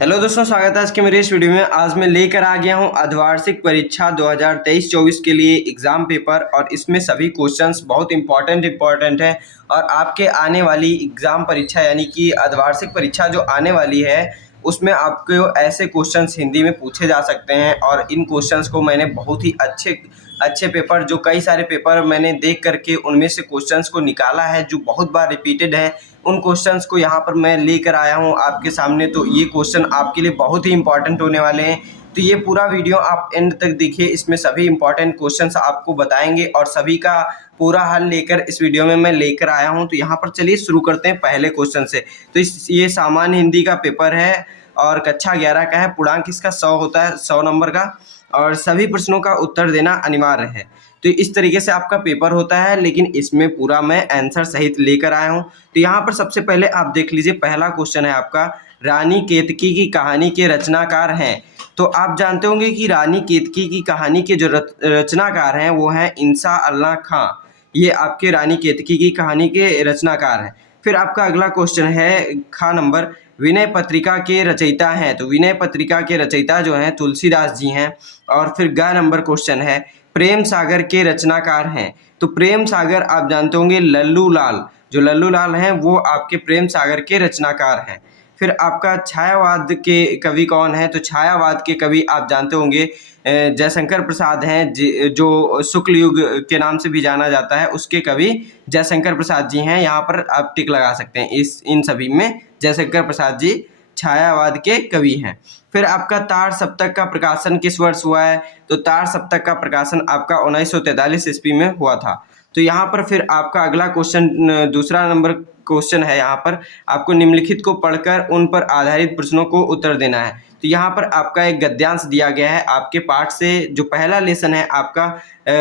Hello दोस्तों, स्वागत है आज के मेरे इस वीडियो में। आज मैं लेकर आ गया हूं अर्धवार्षिक परीक्षा 2023-24 के लिए एग्ज़ाम पेपर, और इसमें सभी क्वेश्चंस बहुत इंपॉर्टेंट हैं। और आपके आने वाली एग्ज़ाम परीक्षा यानी कि अर्धवार्षिक परीक्षा जो आने वाली है उसमें आपको ऐसे क्वेश्चंस हिंदी में पूछे जा सकते हैं। और इन क्वेश्चंस को मैंने बहुत ही अच्छे पेपर, जो कई सारे पेपर मैंने देख करके उनमें से क्वेश्चंस को निकाला है जो बहुत बार रिपीटेड हैं, उन क्वेश्चंस को यहाँ पर मैं लेकर आया हूँ आपके सामने। तो ये क्वेश्चन आपके लिए बहुत ही इंपॉर्टेंट होने वाले हैं। तो ये पूरा वीडियो आप एंड तक देखिए, इसमें सभी इंपॉर्टेंट क्वेश्चंस आपको बताएंगे और सभी का पूरा हल लेकर इस वीडियो में मैं लेकर आया हूँ। तो यहाँ पर चलिए शुरू करते हैं पहले क्वेश्चन से। तो ये सामान्य हिंदी का पेपर है और कक्षा 11 का है। पूर्णांक इसका 100 होता है, 100 नंबर का, और सभी प्रश्नों का उत्तर देना अनिवार्य है। तो इस तरीके से आपका पेपर होता है, लेकिन इसमें पूरा मैं आंसर सहित लेकर आया हूँ। तो यहाँ पर सबसे पहले आप देख लीजिए, पहला क्वेश्चन है आपका, रानी केतकी की कहानी के रचनाकार हैं। तो आप जानते होंगे कि रानी केतकी की कहानी के जो रचनाकार हैं वो हैं इंसा अल्लाह खां। ये आपके रानी केतकी की कहानी के रचनाकार हैं। फिर आपका अगला क्वेश्चन है खा नंबर, विनय पत्रिका के रचयिता हैं। तो विनय पत्रिका के रचयिता जो हैं तुलसीदास जी हैं। और फिर ग नंबर क्वेश्चन है, प्रेम सागर के रचनाकार हैं। तो प्रेम सागर आप जानते होंगे लल्लू लाल, जो लल्लू लाल हैं वो आपके प्रेम सागर के रचनाकार हैं। फिर आपका छायावाद के कवि कौन है? तो छायावाद के कवि आप जानते होंगे जयशंकर प्रसाद हैं, जो शुक्ल युग के नाम से भी जाना जाता है, उसके कवि जयशंकर प्रसाद जी हैं। यहाँ पर आप टिक लगा सकते हैं, इन सभी में जयशंकर प्रसाद जी छायावाद के कवि हैं। फिर आपका तार सप्तक का प्रकाशन किस वर्ष हुआ है? तो तार सप्तक का प्रकाशन आपका 1943 ईस्वी में हुआ था। तो यहाँ पर फिर आपका अगला क्वेश्चन, दूसरा नंबर क्वेश्चन है, यहाँ पर आपको निम्नलिखित को पढ़कर उन पर आधारित प्रश्नों को उत्तर देना है। तो यहाँ पर आपका एक गद्यांश दिया गया है आपके पाठ से, जो पहला लेसन है आपका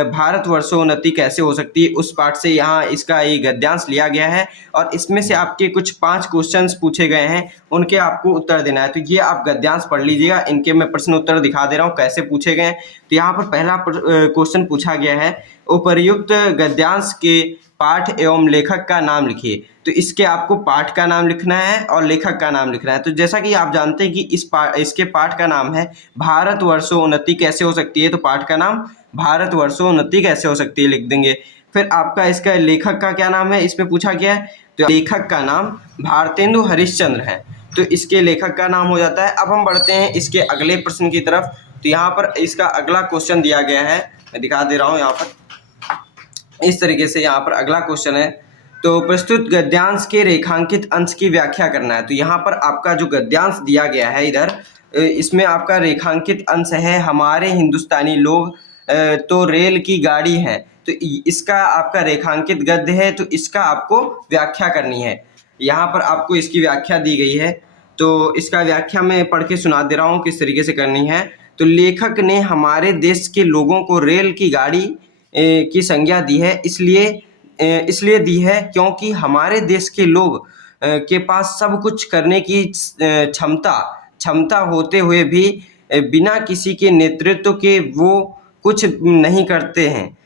भारतवर्षोन्नति कैसे हो सकती है, उस पाठ से यहाँ इसका ये गद्यांश लिया गया है। और इसमें से आपके कुछ 5 क्वेश्चंस पूछे गए हैं, उनके आपको उत्तर देना है। तो ये आप गद्यांश पढ़ लीजिएगा, इनके मैं प्रश्न उत्तर दिखा दे रहा हूँ कैसे पूछे गए हैं। तो यहाँ पर पहला क्वेश्चन पूछा गया है, उपर्युक्त गद्यांश के पाठ एवं लेखक का नाम लिखिए। तो इसके आपको पाठ का नाम लिखना है और लेखक का नाम लिखना है। तो जैसा कि आप जानते हैं कि इसके पाठ का नाम है भारतवर्षोन्नति कैसे हो सकती है, तो पाठ का नाम भारतवर्षोन्नति कैसे हो सकती है लिख देंगे। फिर आपका इसका लेखक का क्या नाम है, इसमें पूछा गया है। तो लेखक का नाम भारतेंदु हरिश्चंद्र है, तो इसके लेखक का नाम हो जाता है। अब हम बढ़ते हैं इसके अगले प्रश्न की तरफ। तो यहाँ पर इसका अगला क्वेश्चन दिया गया है, मैं दिखा दे रहा हूँ यहाँ पर इस तरीके से। यहाँ पर अगला क्वेश्चन है, तो प्रस्तुत गद्यांश के रेखांकित अंश की व्याख्या करना है। तो यहाँ पर आपका जो गद्यांश दिया गया है इधर, इसमें आपका रेखांकित अंश है हमारे हिंदुस्तानी लोग तो रेल की गाड़ी है। तो इसका आपका रेखांकित गद्य है, तो इसका आपको व्याख्या करनी है। यहाँ पर आपको इसकी व्याख्या दी गई है, तो इसका व्याख्या मैं पढ़ के सुना दे रहा हूँ किस तरीके से करनी है। तो लेखक ने हमारे देश के लोगों को रेल की गाड़ी की संज्ञा दी है, इसलिए दी है क्योंकि हमारे देश के लोग के पास सब कुछ करने की क्षमता होते हुए भी बिना किसी के नेतृत्व के वो कुछ नहीं करते हैं।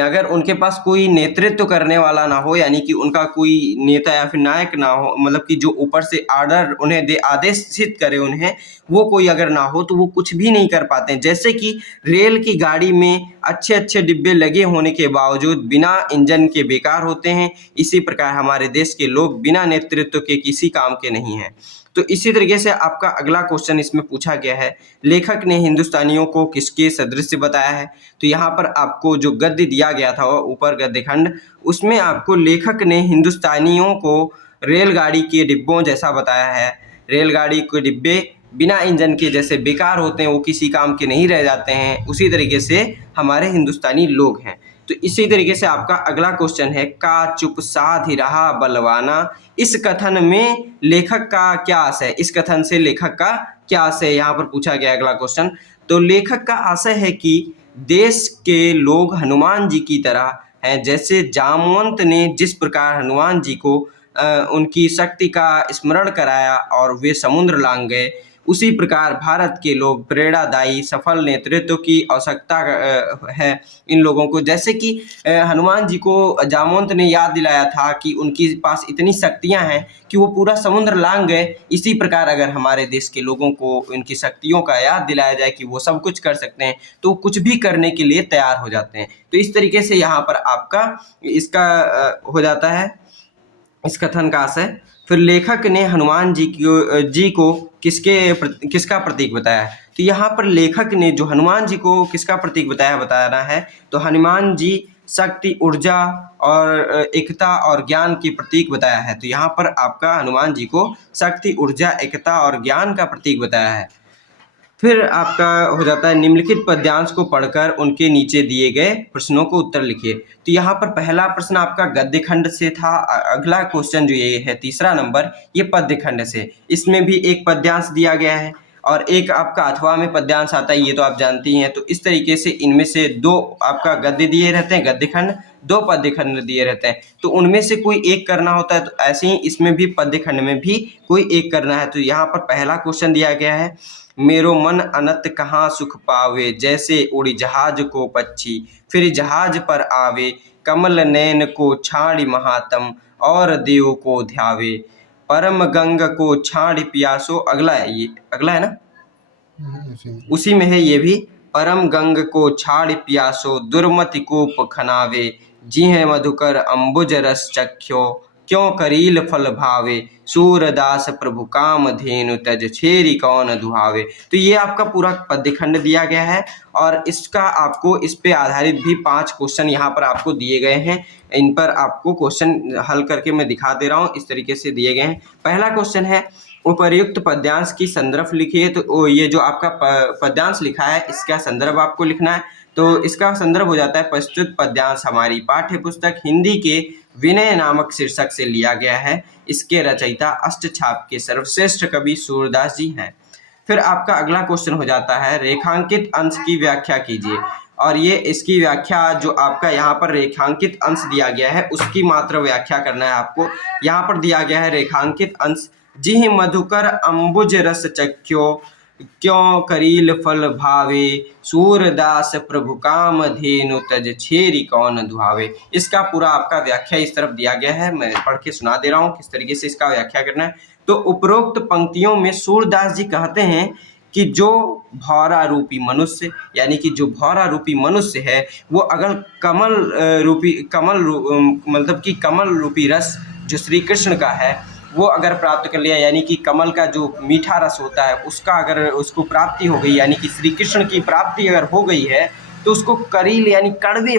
अगर उनके पास कोई नेतृत्व करने वाला ना हो, यानी कि उनका कोई नेता या फिर नायक ना हो, मतलब कि जो ऊपर से आर्डर उन्हें दे, आदेशित करे उन्हें, वो कोई अगर ना हो तो वो कुछ भी नहीं कर पाते हैं। जैसे कि रेल की गाड़ी में अच्छे डिब्बे लगे होने के बावजूद बिना इंजन के बेकार होते हैं, इसी प्रकार हमारे देश के लोग बिना नेतृत्व के किसी काम के नहीं हैं। तो इसी तरीके से आपका अगला क्वेश्चन इसमें पूछा गया है, लेखक ने हिंदुस्तानियों को किसके सदृश बताया है। तो यहाँ पर आपको जो गद्य दिया गया था ऊपर गद्य खंड, उसमें आपको लेखक ने हिंदुस्तानियों को रेलगाड़ी के डिब्बों जैसा बताया है। रेलगाड़ी के डिब्बे बिना इंजन के जैसे बेकार होते हैं, वो किसी काम के नहीं रह जाते हैं, उसी तरीके से हमारे हिंदुस्तानी लोग हैं। तो इसी तरीके से आपका अगला क्वेश्चन है, का चुप साध रहा बलवाना, इस कथन में लेखक का क्या आशय है? इस कथन से लेखक का क्या आशय है, यहाँ पर पूछा गया अगला क्वेश्चन। तो लेखक का आशय है कि देश के लोग हनुमान जी की तरह हैं। जैसे जामवंत ने जिस प्रकार हनुमान जी को उनकी शक्ति का स्मरण कराया और वे समुद्र लांग गए, उसी प्रकार भारत के लोग प्रेरणादायी सफल नेतृत्व की आवश्यकता है इन लोगों को। जैसे कि हनुमान जी को जामवंत ने याद दिलाया था कि उनके पास इतनी शक्तियां हैं कि वो पूरा समुद्र लांघ गए, इसी प्रकार अगर हमारे देश के लोगों को उनकी शक्तियों का याद दिलाया जाए कि वो सब कुछ कर सकते हैं तो कुछ भी करने के लिए तैयार हो जाते हैं। तो इस तरीके से यहाँ पर आपका इसका हो जाता है इस कथन का आशय। फिर लेखक ने हनुमान जी को किसका प्रतीक बताया है? तो यहाँ पर लेखक ने जो हनुमान जी को किसका प्रतीक बताना है, तो हनुमान जी शक्ति, ऊर्जा और एकता और ज्ञान की प्रतीक बताया है। तो यहाँ पर आपका हनुमान जी को शक्ति, ऊर्जा, एकता और ज्ञान का प्रतीक बताया है। फिर आपका हो जाता है निम्नलिखित पद्यांश को पढ़कर उनके नीचे दिए गए प्रश्नों को उत्तर लिखिए। तो यहाँ पर पहला प्रश्न आपका गद्य खंड से था। अगला क्वेश्चन जो ये है तीसरा नंबर, ये पद्य खंड से, इसमें भी एक पद्यांश दिया गया है और एक आपका अथवा में पद्यांश आता है, ये तो आप जानती हैं। तो इस तरीके से इनमें से दो आपका गद्य दिए रहते हैं, गद्य खंड, दो पद्य खंड दिए रहते हैं, तो उनमें से कोई एक करना होता है। तो ऐसे ही इसमें भी पद्य खंड में भी कोई एक करना है। तो यहाँ पर पहला क्वेश्चन दिया गया है, मेरो मन अनत कहाँ सुख पावे, जैसे उड़ी जहाज को पक्षी, फिर जहाज पर आवे, कमल नयन को छाड़ी महात्म, और देव को ध्यावे, परम गंग को छाड़ी पियासो। अगला है, ये अगला है ना, उसी में है ये भी। परम गंग को छाड़ी पियासो, दुर्मति कूप खनावे, जी है मधुकर अम्बुज रस चख्यो, क्यों करील फल भावे, सूरदास प्रभु काम धेनु तज छेरी कौन दुहावे। तो ये आपका पूरा पद्य खंड दिया गया है और इसका आपको इस पे आधारित भी 5 क्वेश्चन यहाँ पर आपको दिए गए हैं। इन पर आपको क्वेश्चन हल करके मैं दिखा दे रहा हूँ, इस तरीके से दिए गए हैं। पहला क्वेश्चन है, उपर्युक्त पद्यांश की संदर्भ लिखिए। तो ये जो आपका पद्यांश लिखा है इसका संदर्भ आपको लिखना है। तो इसका संदर्भ हो जाता है, प्रस्तुत पद्यांश हमारी पाठ्य पुस्तक हिंदी के विनय नामक शीर्षक से लिया गया है। इसके रचयिता अष्टछाप के सर्वश्रेष्ठ कवि सूरदास जी हैं। फिर आपका अगला क्वेश्चन हो जाता है, रेखांकित अंश की व्याख्या कीजिए। और ये इसकी व्याख्या जो आपका यहाँ पर रेखांकित अंश दिया गया है उसकी मात्र व्याख्या करना है आपको। यहाँ पर दिया गया है रेखांकित अंश, जी मधुकर अम्बुज रस चख्यो, क्यों करील फल भावे, सूरदास प्रभु काम धेनु तज छेरी कौन दुहावे। इसका पूरा आपका व्याख्या इस तरफ दिया गया है, मैं पढ़ के सुना दे रहा हूँ किस तरीके से इसका व्याख्या करना है। तो उपरोक्त पंक्तियों में सूरदास जी कहते हैं कि जो भौरा रूपी मनुष्य, यानी कि जो भौरा रूपी मनुष्य है वो अगर मतलब कि कमल रूपी रस जो श्री कृष्ण का है वो अगर प्राप्त कर लिया, यानी कि कमल का जो मीठा रस होता है उसका अगर उसको प्राप्ति हो गई, यानी कि श्री कृष्ण की प्राप्ति अगर हो गई है, तो उसको करील यानी कड़वे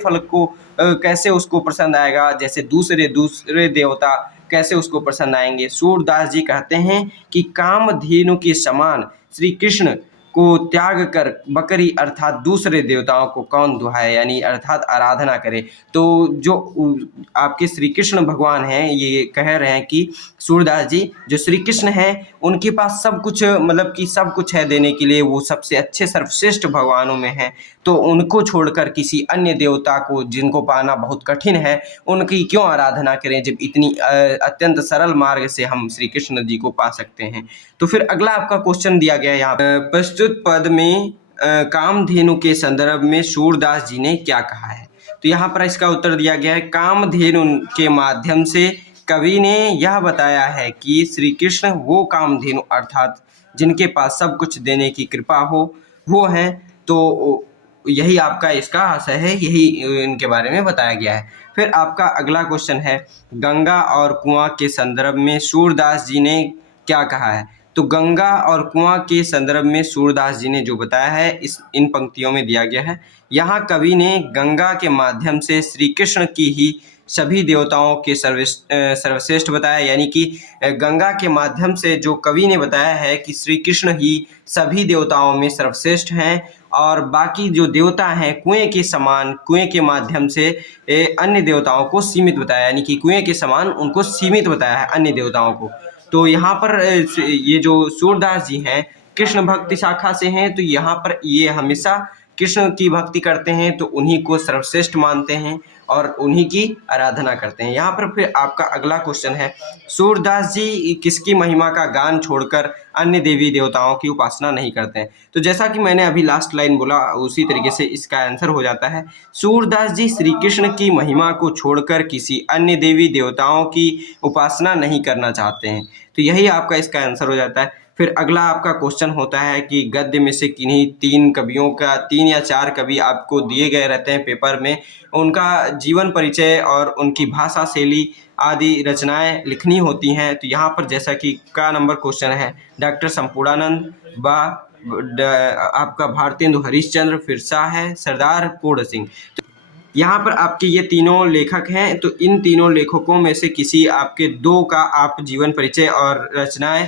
फल को कैसे उसको पसंद आएगा, जैसे दूसरे देवता कैसे उसको पसंद आएंगे। सूरदास जी कहते हैं कि कामधेनु के समान श्री कृष्ण को त्याग कर बकरी अर्थात दूसरे देवताओं को कौन दुहाए, यानी अर्थात आराधना करे। तो जो आपके श्री कृष्ण भगवान हैं ये कह रहे हैं कि सूरदास जी जो श्री कृष्ण हैं उनके पास सब कुछ, मतलब कि सब कुछ है देने के लिए, वो सबसे अच्छे सर्वश्रेष्ठ भगवानों में हैं, तो उनको छोड़कर किसी अन्य देवता को जिनको पाना बहुत कठिन है उनकी क्यों आराधना करें जब इतनी अत्यंत सरल मार्ग से हम श्री कृष्ण जी को पा सकते हैं। तो फिर अगला आपका क्वेश्चन दिया गया है यहाँ प्रस्तुत पद में कामधेनु के संदर्भ में सूरदास जी ने क्या कहा है। तो यहाँ पर इसका उत्तर दिया गया है, कामधेनु के माध्यम से कवि ने यह बताया है कि श्री कृष्ण वो कामधेनु अर्थात जिनके पास सब कुछ देने की कृपा हो वो हैं। तो यही आपका इसका आशय है, यही इनके बारे में बताया गया है। फिर आपका अगला क्वेश्चन है, गंगा और कुआं के संदर्भ में सूरदास जी ने क्या कहा है। तो गंगा और कुआं के संदर्भ में सूरदास जी ने जो बताया है इन पंक्तियों में दिया गया है। यहाँ कवि ने गंगा के माध्यम से श्री कृष्ण की ही सभी देवताओं के सर्वश्रेष्ठ बताया, यानी कि गंगा के माध्यम से जो कवि ने बताया है कि श्री कृष्ण ही सभी देवताओं में सर्वश्रेष्ठ हैं और बाकी जो देवता हैं कुएं के समान, कुएं के माध्यम से अन्य देवताओं को सीमित बताया, यानी कि कुएं के समान उनको सीमित बताया है अन्य देवताओं को। तो यहाँ पर ये जो सूरदास जी हैं कृष्ण भक्ति शाखा से हैं, तो यहाँ पर ये हमेशा कृष्ण की भक्ति करते हैं तो उन्हीं को सर्वश्रेष्ठ मानते हैं और उन्हीं की आराधना करते हैं। यहाँ पर फिर आपका अगला क्वेश्चन है, सूरदास जी किसकी महिमा का गान छोड़कर अन्य देवी देवताओं की उपासना नहीं करते हैं? तो जैसा कि मैंने अभी लास्ट लाइन बोला उसी तरीके से इसका आंसर हो जाता है, सूरदास जी श्री कृष्ण की महिमा को छोड़कर किसी अन्य देवी देवताओं की उपासना नहीं करना चाहते हैं। तो यही आपका इसका आंसर हो जाता है। फिर अगला आपका क्वेश्चन होता है कि गद्य में से किन्हीं 3 कवियों का 3 या 4 कवि आपको दिए गए रहते हैं पेपर में, उनका जीवन परिचय और उनकी भाषा शैली आदि रचनाएं लिखनी होती हैं। तो यहाँ पर जैसा कि का नंबर क्वेश्चन है, डॉक्टर संपूर्णानंद आपका भारतेंदु हरिश्चंद्र, फिर शाह है, सरदार पूर्ण सिंह। तो यहाँ पर आपके ये तीनों लेखक हैं, तो इन तीनों लेखकों में से किसी आपके 2 का आप जीवन परिचय और रचनाएं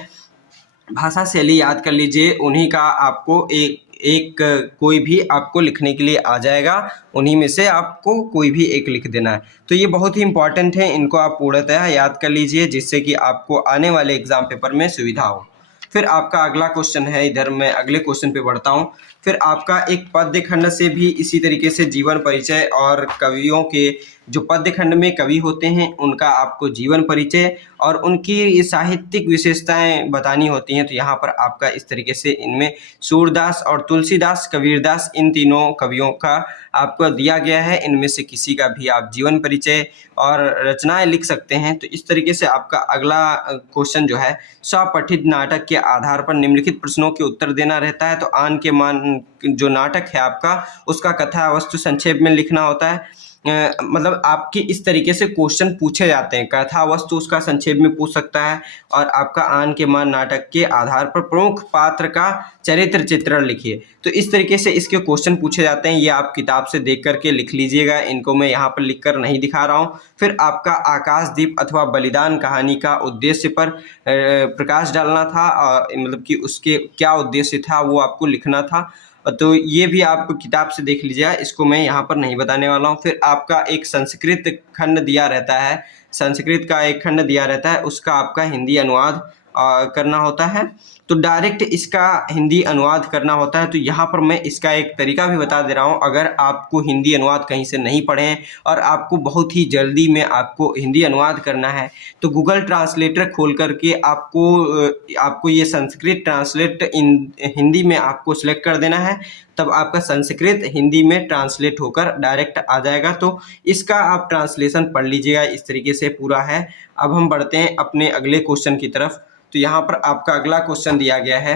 भाषा शैली याद कर लीजिए, उन्हीं का आपको एक कोई भी आपको लिखने के लिए आ जाएगा, उन्हीं में से आपको कोई भी एक लिख देना है। तो ये बहुत ही इंपॉर्टेंट है, इनको आप पूर्णतः याद कर लीजिए जिससे कि आपको आने वाले एग्जाम पेपर में सुविधा हो। फिर आपका अगला क्वेश्चन है, इधर मैं अगले क्वेश्चन पे बढ़ता हूँ। फिर आपका एक पद्य खंड से भी इसी तरीके से जीवन परिचय और कवियों के जो पद्य खंड में कवि होते हैं उनका आपको जीवन परिचय और उनकी साहित्यिक विशेषताएं बतानी होती हैं। तो यहाँ पर आपका इस तरीके से इनमें सूरदास और तुलसीदास, कबीरदास, इन तीनों कवियों का आपको दिया गया है, इनमें से किसी का भी आप जीवन परिचय और रचनाएं लिख सकते हैं। तो इस तरीके से आपका अगला क्वेश्चन जो है, स्वपठित नाटक के आधार पर निम्नलिखित प्रश्नों के उत्तर देना रहता है। तो आन के मान जो नाटक है आपका, उसका कथा वस्तु संक्षेप में लिखना होता है। मतलब आपके इस तरीके से क्वेश्चन पूछे जाते हैं, कथा वस्तु उसका संक्षेप में पूछ सकता है और आपका आन के मान नाटक के आधार पर प्रमुख पात्र का चरित्र चित्रण लिखिए। तो इस तरीके से इसके क्वेश्चन पूछे जाते हैं, ये आप किताब से देख करके लिख लीजिएगा, इनको मैं यहाँ पर लिख कर नहीं दिखा रहा हूँ। फिर आपका आकाशदीप अथवा बलिदान कहानी का उद्देश्य पर प्रकाश डालना था, मतलब कि उसके क्या उद्देश्य था वो आपको लिखना था। तो ये भी आप किताब से देख लीजिएगा, इसको मैं यहाँ पर नहीं बताने वाला हूँ। फिर आपका एक संस्कृत खंड दिया रहता है, संस्कृत का एक खंड दिया रहता है, उसका आपका हिंदी अनुवाद करना होता है। तो डायरेक्ट इसका हिंदी अनुवाद करना होता है। तो यहाँ पर मैं इसका एक तरीका भी बता दे रहा हूँ, अगर आपको हिंदी अनुवाद कहीं से नहीं पढ़े हैं और आपको बहुत ही जल्दी में आपको हिंदी अनुवाद करना है, तो गूगल ट्रांसलेटर खोल करके आपको ये संस्कृत ट्रांसलेट हिंदी में आपको सिलेक्ट कर देना है, तब आपका संस्कृत हिंदी में ट्रांसलेट होकर डायरेक्ट आ जाएगा। तो इसका आप ट्रांसलेशन पढ़ लीजिएगा, इस तरीके से पूरा है। अब हम बढ़ते हैं अपने अगले क्वेश्चन की तरफ। तो यहाँ पर आपका अगला क्वेश्चन दिया गया है,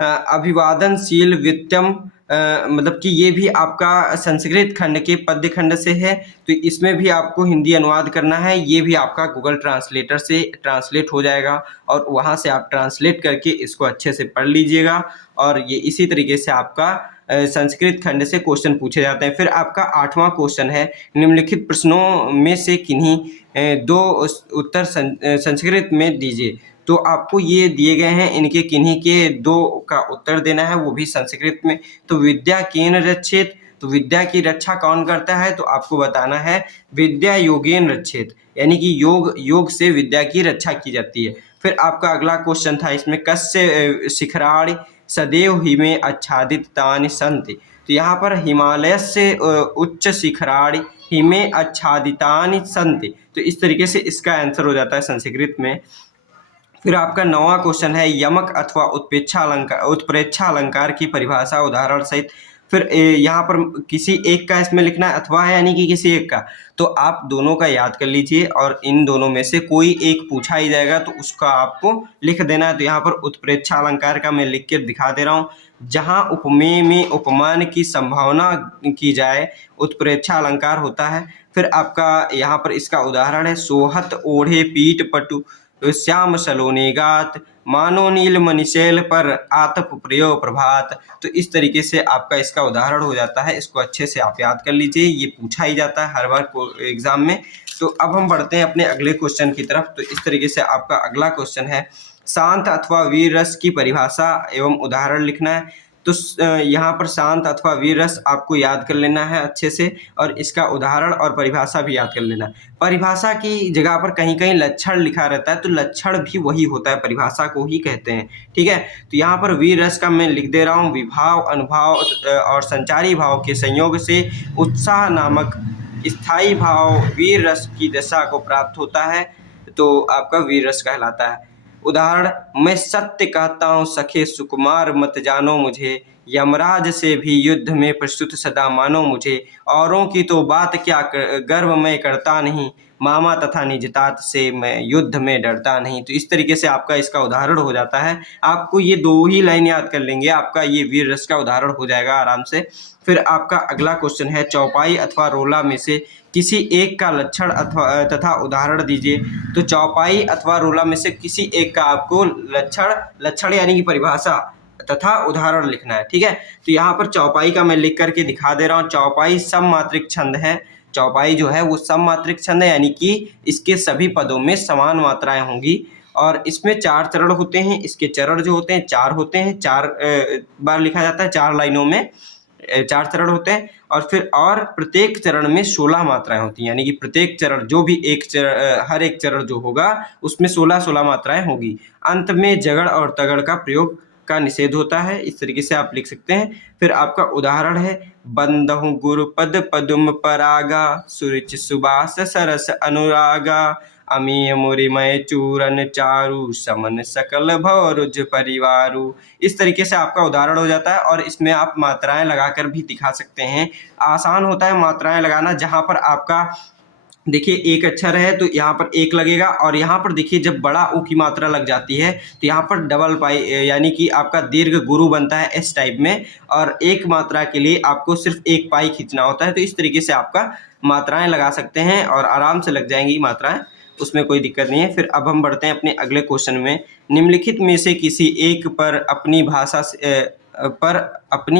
अभिवादनशील वित्तम, मतलब कि ये भी आपका संस्कृत खंड के पद्य खंड से है। तो इसमें भी आपको हिंदी अनुवाद करना है, ये भी आपका गूगल ट्रांसलेटर से ट्रांसलेट हो जाएगा और वहाँ से आप ट्रांसलेट करके इसको अच्छे से पढ़ लीजिएगा। और ये इसी तरीके से आपका संस्कृत खंड से क्वेश्चन पूछे जाते हैं। फिर आपका 8वां क्वेश्चन है, निम्नलिखित प्रश्नों में से किन्हीं 2 उत्तर संस्कृत में दीजिए। तो आपको ये दिए गए हैं, इनके किन्हीं के 2 का उत्तर देना है, वो भी संस्कृत में। तो विद्या केन रक्षेत, तो विद्या की रक्षा कौन करता है? तो आपको बताना है विद्या योगेन रक्षेत, यानी कि योग से विद्या की रक्षा की जाती है। फिर आपका अगला क्वेश्चन था इसमें, कस्य शिखराणि सदैव हिमे आच्छादित तानि सन्ति। तो यहाँ पर हिमालय से उच्च शिखराणि हिमे आच्छादितानि सन्ति। तो इस तरीके से इसका आंसर हो जाता है संस्कृत में। फिर आपका 9वां क्वेश्चन है, यमक अथवा उत्प्रेक्षा अलंकार की परिभाषा उदाहरण सहित। फिर यहाँ पर किसी एक का इसमें लिखना है, अथवा है यानी कि किसी एक का, तो आप दोनों का याद कर लीजिए और इन दोनों में से कोई एक पूछा ही जाएगा तो उसका आपको लिख देना है। तो यहाँ पर उत्प्रेक्षा अलंकार का मैं लिख के दिखा दे रहा हूँ, जहाँ उपमेय में उपमान की संभावना की जाए उत्प्रेक्षा अलंकार होता है। फिर आपका यहाँ पर इसका उदाहरण है, सोहत ओढ़े पीठ पटु श्याम सलोने गात, मानो नील मणिशैल पर आतप प्रयो प्रभात। तो इस तरीके से आपका इसका उदाहरण हो जाता है, इसको अच्छे से आप याद कर लीजिए, ये पूछा ही जाता है हर बार एग्जाम में। तो अब हम बढ़ते हैं अपने अगले क्वेश्चन की तरफ। तो इस तरीके से आपका अगला क्वेश्चन है, शांत अथवा वीर रस की परिभाषा एवं उदाहरण लिखना है। तो यहाँ पर शांत अथवा वीर रस आपको याद कर लेना है अच्छे से, और इसका उदाहरण और परिभाषा भी याद कर लेना है। परिभाषा की जगह पर कहीं कहीं लक्षण लिखा रहता है, तो लक्षण भी वही होता है, परिभाषा को ही कहते हैं, ठीक है। तो यहाँ पर वीर रस का मैं लिख दे रहा हूँ, विभाव, अनुभाव और संचारी भाव के संयोग से उत्साह नामक स्थायी भाव वीर रस की दशा को प्राप्त होता है तो आपका वीर रस कहलाता है। उदाहरण, मैं सत्य कहता हूँ सखे सुकुमार मत जानो मुझे, यमराज से भी युद्ध में प्रस्तुत सदा मानो मुझे, औरों की तो बात क्या गर्व मैं करता नहीं, मामा तथा निजतात से मैं युद्ध में डरता नहीं। तो इस तरीके से आपका इसका उदाहरण हो जाता है। आपको ये 2 ही लाइन याद कर लेंगे, आपका ये वीर रस का उदाहरण हो जाएगा आराम से। फिर आपका अगला क्वेश्चन है, चौपाई अथवा रोला में से किसी एक का लक्षण अथवा तथा उदाहरण दीजिए। तो चौपाई अथवा रोला में से किसी एक का आपको लक्षण यानी कि परिभाषा तथा उदाहरण लिखना है, ठीक है। तो यहाँ पर चौपाई का मैं लिख करके दिखा दे रहा हूँ। चौपाई सममात्रिक छंद है। चौपाई जो है वो सममात्रिक छंद है, यानी कि इसके सभी पदों में समान मात्राएं होंगी और इसमें 4 चरण होते हैं। इसके चरण जो होते हैं 4 होते हैं, 4 बार लिखा जाता है, 4 लाइनों में 4 चरण होते हैं। और प्रत्येक चरण में 16 मात्राएं होती हैं, यानी कि प्रत्येक चरण जो भी हर एक चरण जो होगा उसमें 16 मात्राएं होगी। अंत में जगड़ और तगड़ का प्रयोग का निषेध होता है। इस तरीके से आप लिख सकते हैं। फिर आपका उदाहरण है, बंदहु गुरुपद पदुम परागा, सुरुचि सुबास सरस अनुरागा, अमीय मुरिमय चूरन चारु, समन सकल भवरुज परिवारु। इस तरीके से आपका उदाहरण हो जाता है और इसमें आप मात्राएं लगाकर भी दिखा सकते हैं। आसान होता है मात्राएं लगाना। जहां पर आपका देखिए एक अक्षर है तो यहाँ पर 1 लगेगा और यहाँ पर देखिए जब बड़ा ऊ की मात्रा लग जाती है तो यहाँ पर डबल पाई यानी कि आपका दीर्घ गुरु बनता है इस टाइप में, और एक मात्रा के लिए आपको सिर्फ 1 पाई खींचना होता है। तो इस तरीके से आपका मात्राएं लगा सकते हैं और आराम से लग जाएंगी मात्राएं, उसमें कोई दिक्कत नहीं है। फिर अब हम बढ़ते हैं अपने अगले क्वेश्चन में। निम्नलिखित में से किसी एक पर अपनी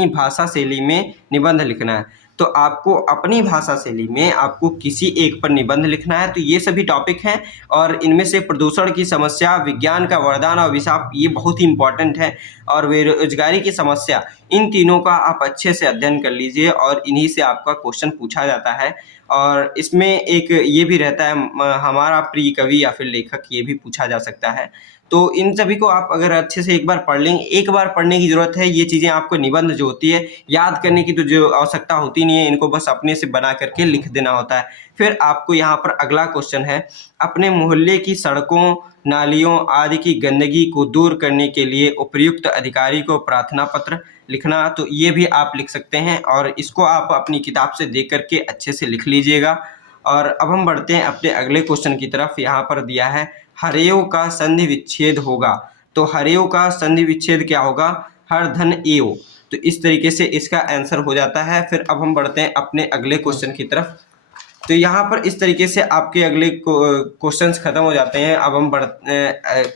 भाषा शैली में निबंध लिखना है। तो आपको अपनी भाषा शैली में आपको किसी एक पर निबंध लिखना है। तो ये सभी टॉपिक हैं और इनमें से प्रदूषण की समस्या, विज्ञान का वरदान और अभिशाप, ये बहुत ही इंपॉर्टेंट है, और बेरोजगारी की समस्या, इन तीनों का आप अच्छे से अध्ययन कर लीजिए और इन्हीं से आपका क्वेश्चन पूछा जाता है। और इसमें एक ये भी रहता है, हमारा प्रिय कवि या फिर लेखक, ये भी पूछा जा सकता है। तो इन सभी को आप अगर अच्छे से एक बार पढ़ लेंगे, एक बार पढ़ने की ज़रूरत है। ये चीज़ें आपको निबंध जो होती है याद करने की तो जो आवश्यकता होती नहीं है, इनको बस अपने से बना करके लिख देना होता है। फिर आपको यहाँ पर अगला क्वेश्चन है, अपने मोहल्ले की सड़कों, नालियों आदि की गंदगी को दूर करने के लिए उपयुक्त अधिकारी को प्रार्थना पत्र लिखना। तो ये भी आप लिख सकते हैं और इसको आप अपनी किताब से देख करके अच्छे से लिख लीजिएगा। और अब हम बढ़ते हैं अपने अगले क्वेश्चन की तरफ। यहाँ पर दिया है, हरेव का संधि विच्छेद होगा। तो हरेव का संधि विच्छेद क्या होगा? हर धन एव। तो इस तरीके से इसका आंसर हो जाता है। फिर अब हम बढ़ते हैं अपने अगले क्वेश्चन की तरफ। तो यहाँ पर इस तरीके से आपके अगले क्वेश्चंस खत्म हो जाते हैं। अब हम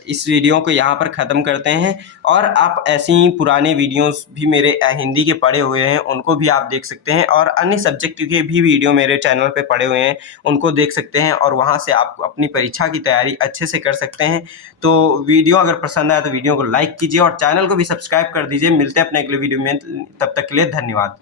इस वीडियो को यहाँ पर ख़त्म करते हैं, और आप ऐसे ही पुराने वीडियोस भी मेरे हिंदी के पड़े हुए हैं उनको भी आप देख सकते हैं, और अन्य सब्जेक्ट के भी वीडियो मेरे चैनल पे पड़े हुए हैं उनको देख सकते हैं, और वहाँ से आप अपनी परीक्षा की तैयारी अच्छे से कर सकते हैं। तो वीडियो अगर पसंद आया तो वीडियो को लाइक कीजिए और चैनल को भी सब्सक्राइब कर दीजिए। मिलते हैं अपने अगले वीडियो में, तब तक के लिए धन्यवाद।